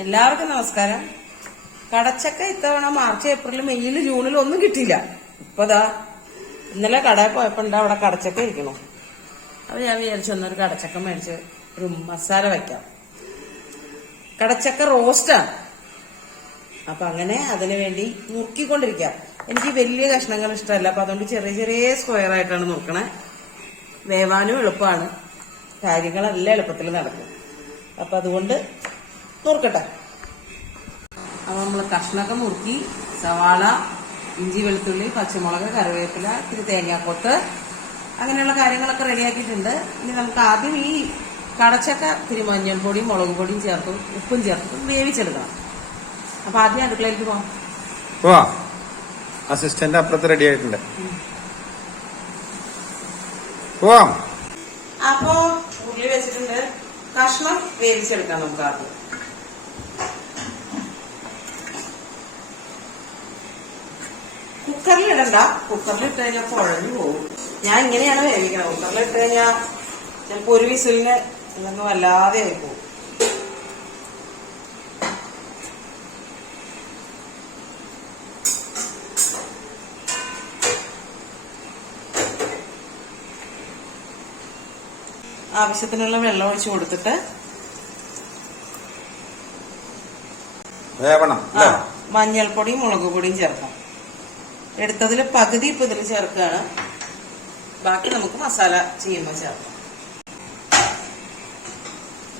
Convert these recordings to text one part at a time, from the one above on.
എല്ലാവർക്കും നമസ്കാരം. കടച്ചക്ക ഇത്തവണ മാർച്ച് ഏപ്രിൽ മെയ്യിൽ ജൂണിൽ ഒന്നും കിട്ടിയില്ല. ഇപ്പതാ ഇന്നലെ കടയിൽ പോയപ്പോ ഉണ്ടാ അവിടെ കടച്ചക്ക ഇരിക്കണു. അപ്പൊ ഞാൻ വിചാരിച്ചു ഒന്നൊരു കടച്ചക്ക മേടിച്ച് ഒരു മസാല വെക്കാം. കടച്ചക്ക റോസ്റ്റാണ് അപ്പൊ അങ്ങനെ അതിനു വേണ്ടി നുറുക്കിക്കൊണ്ടിരിക്കാം എനിക്ക് വലിയ കഷ്ണങ്ങൾ ഇഷ്ടമല്ല. അപ്പൊ അതുകൊണ്ട് ചെറിയ ചെറിയ സ്ക്വയർ ആയിട്ടാണ് നുറുക്കണേ വേവാനും എളുപ്പമാണ്. കാര്യങ്ങളെല്ലാം എളുപ്പത്തിൽ നടക്കും. അപ്പൊ അതുകൊണ്ട് നുറുക്കട്ടെ അപ്പൊ നമ്മൾ കഷ്ണമൊക്കെ മുറുക്കി സവാള ഇഞ്ചി വെളുത്തുള്ളി പച്ചമുളക് കറിവേപ്പില ഇത്തിരി തേങ്ങാക്കൊത്ത് അങ്ങനെയുള്ള കാര്യങ്ങളൊക്കെ റെഡിയാക്കിയിട്ടുണ്ട്. ഇനി നമുക്ക് ആദ്യം ഈ കടച്ചക്ക ഇത്തിരി മഞ്ഞൾപ്പൊടിയും മുളക് പൊടിയും ചേർത്ത് ഉപ്പും ചേർത്ത് വേവിച്ചെടുക്കണം. അപ്പൊ ആദ്യം അടുക്കളയിലേക്ക് പോവാം. അസിസ്റ്റന്റ് അപ്പുറത്ത് റെഡി ആയിട്ടുണ്ട്. പോവാം. അപ്പോ ഉള്ളി വെച്ചിട്ടുണ്ട്. കഷ്ണം വേവിച്ചെടുക്കാം നമുക്ക് ആദ്യം കുക്കറിൽ ഇടണ്ട. കുക്കറിൽ ഇട്ട് കഴിഞ്ഞാൽ കുഴഞ്ഞു പോകും. ഞാൻ ഇങ്ങനെയാണ് വേവിക്കണം കുക്കറിൽ ഇട്ട് കഴിഞ്ഞാൽ ചിലപ്പോ ഒരു വിസിലിന് ഇതൊന്നും വല്ലാതെ ആയി പോകും. ആവശ്യത്തിനുള്ള വെള്ളം ഒഴിച്ചു കൊടുത്തിട്ട് വേവണം മഞ്ഞൾപ്പൊടിയും മുളക് പൊടിയും ചേർക്കാം എടുത്തതിൽ പകുതി ഇപ്പൊ ഇതിൽ ചേർക്കുകയാണ് ബാക്കി നമുക്ക് മസാല ചെയ്യുമ്പോൾ ചേർക്കാം.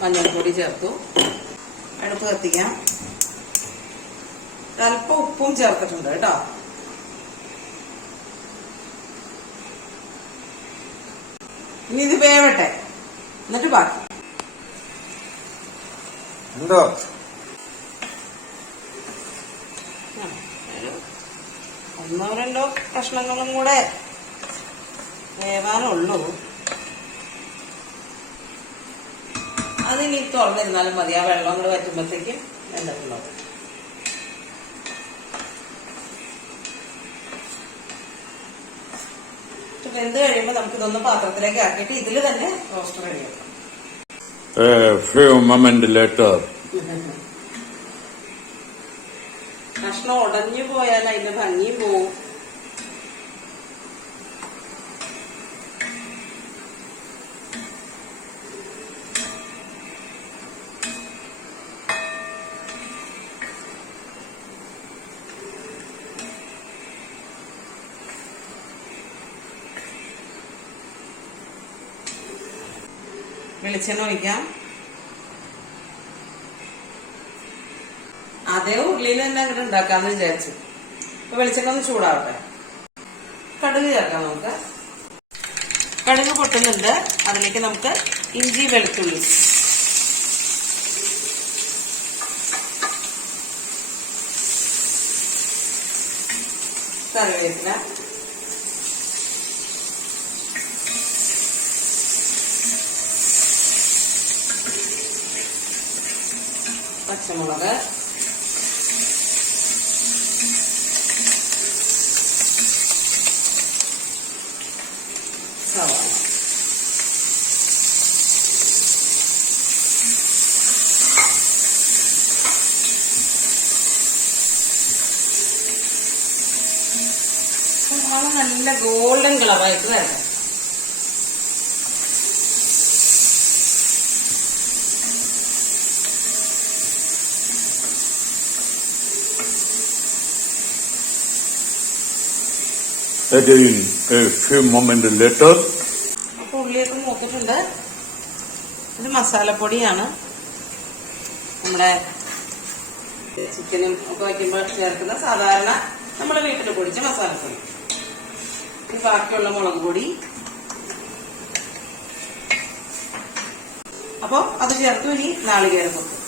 മഞ്ഞൾപ്പൊടി ചേർത്തു. അടുപ്പ് കത്തിക്കാം. അല്പം ഉപ്പും ചേർത്തിട്ടുണ്ട് കേട്ടോ. ഇനി ഇത് വേവട്ടെ. എന്നിട്ട് ബാക്കി. എന്തോ ഒരു ഒന്നോ രണ്ടോ കഷ്ണങ്ങളും കൂടെ വേവാനുള്ളൂ അതിനി തുറന്നിരുന്നാലും മതി. ആ വെള്ളം കൂടെ വറ്റുമ്പോഴത്തേക്കും ഇത് വെന്ത് കഴിയുമ്പോൾ നമുക്ക് ഇതൊന്ന് പാത്രത്തിലേക്ക് ആക്കിയിട്ട് ഇതിൽ തന്നെ റോസ്റ്റ് റെഡിയാക്കാം A few moments later. കഷ്ണം ഉടഞ്ഞു പോയാൽ അതിന്റെ ഭംഗിയും പോവും. വെളിച്ചെണ്ണ ഒഴിക്കാം. അതേ ഉള്ളിയിൽ തന്നെ അങ്ങോട്ട് ഉണ്ടാക്കാന്ന് വിചാരിച്ചു. അപ്പൊ വെളിച്ചെണ്ണ ഒന്ന് ചൂടാവട്ടെ. കടുക് ചേർക്കാം നമുക്ക്. കടുക് പൊട്ടുന്നുണ്ട്. അതിലേക്ക് നമുക്ക് ഇഞ്ചി വെളുത്തുള്ളി. കറിവേപ്പില. പച്ചമുളക്. സവാള സവാള നല്ല ഗോൾഡൻ കളറായിട്ട് വരണം Again, a few moments later. അപ്പൊ ഉള്ളിയൊക്കെ മൂത്തിട്ടുണ്ട് ഇത് മസാലപ്പൊടിയാണ് നമ്മുടെ ചിക്കനും ഒക്കെ വയ്ക്കുമ്പോൾ ചേർക്കുന്ന സാധാരണ നമ്മുടെ വീട്ടിൽ പൊടിച്ച മസാലപ്പൊടി ഈ ബാക്കിയുള്ള മുളക് പൊടി. അപ്പോൾ അത് ചേർത്തു ഇനി നാളികേരം കൊടുക്കും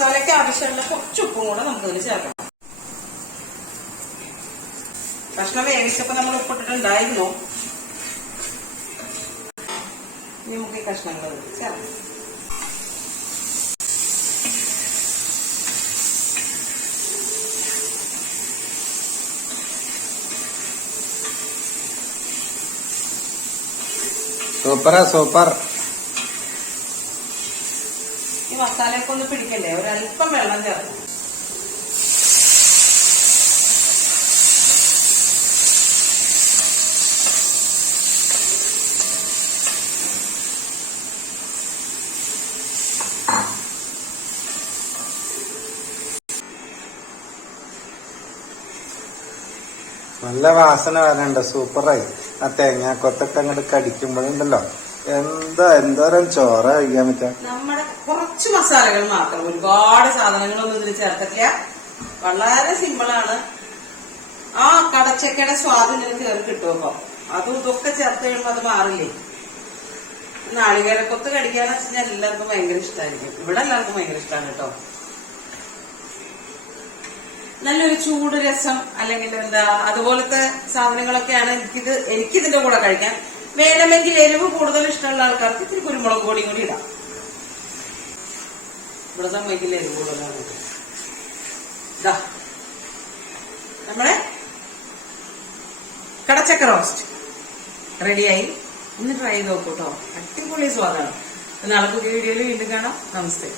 മസാലയ്ക്ക് ആവശ്യമുള്ള കുറച്ച് ഉപ്പും കൂടെ നമുക്കതിൽ ചേർക്കണം. ഭക്ഷണം വേവിച്ചപ്പോ നമ്മൾ ഉപ്പിട്ടിട്ടുണ്ടായിരുന്നു. നമുക്ക് ഈ കഷ്ണങ്ങൾ ചേർക്കാം. Super super. മസാലയൊക്കെ ഒന്ന് പിടിക്കണ്ടേ? ഒരല്പം വെള്ളം ചേർക്കും. നല്ല വാസന വരണ്ട സൂപ്പറായി. ആ തേങ്ങാക്കൊത്തൊക്കെ അങ്ങോട്ട് കടിക്കുമ്പോഴുണ്ടല്ലോ. എന്താ എന്തോരം ചോറ കഴിക്കാൻ പറ്റാ? കുറച്ച് മസാലകൾ മാത്രം. ഒരുപാട് സാധനങ്ങളൊന്നും ഇതിൽ ചേർത്തില്ല വളരെ സിമ്പിളാണ് ആ കടച്ചക്കയുടെ സ്വാദ് കയറി കിട്ടും അപ്പൊ. അതും ഇതൊക്കെ ചേർത്ത് കഴിയുമ്പോൾ അത് മാറില്ലേ? നാളികേരക്കൊത്ത് കടിക്കാന്ന് വെച്ച് കഴിഞ്ഞാൽ എല്ലാവർക്കും ഭയങ്കര ഇഷ്ടമായിരിക്കും ഇവിടെ എല്ലാവർക്കും ഭയങ്കര ഇഷ്ടമാണ് കേട്ടോ. നല്ലൊരു ചൂട് രസം അല്ലെങ്കിൽ എന്താ അതുപോലത്തെ സാധനങ്ങളൊക്കെയാണ് എനിക്കിത് എനിക്കിതിന്റെ കൂടെ കഴിക്കാൻ. വേണമെങ്കിൽ എരിവ് കൂടുതൽ ഇഷ്ടമുള്ള ആൾക്കാർക്ക് ഇത്തിരി കുരുമുളക് പൊടിയും കൂടി ഇടാം. ഇവിടെ സമ്മതിക്കില്ല? എരിവ് കൂടുതലാണ് ദാ. നമ്മളെ കടച്ചക്ക റോസ്റ്റ് റെഡിയായി. ഒന്ന് ട്രൈ ചെയ്ത് നോക്കൂട്ടോ അടിപൊളി സ്വാദാണ്. നാളെ പുതിയ വീഡിയോയിൽ വീണ്ടും കാണാം. നമസ്തേ.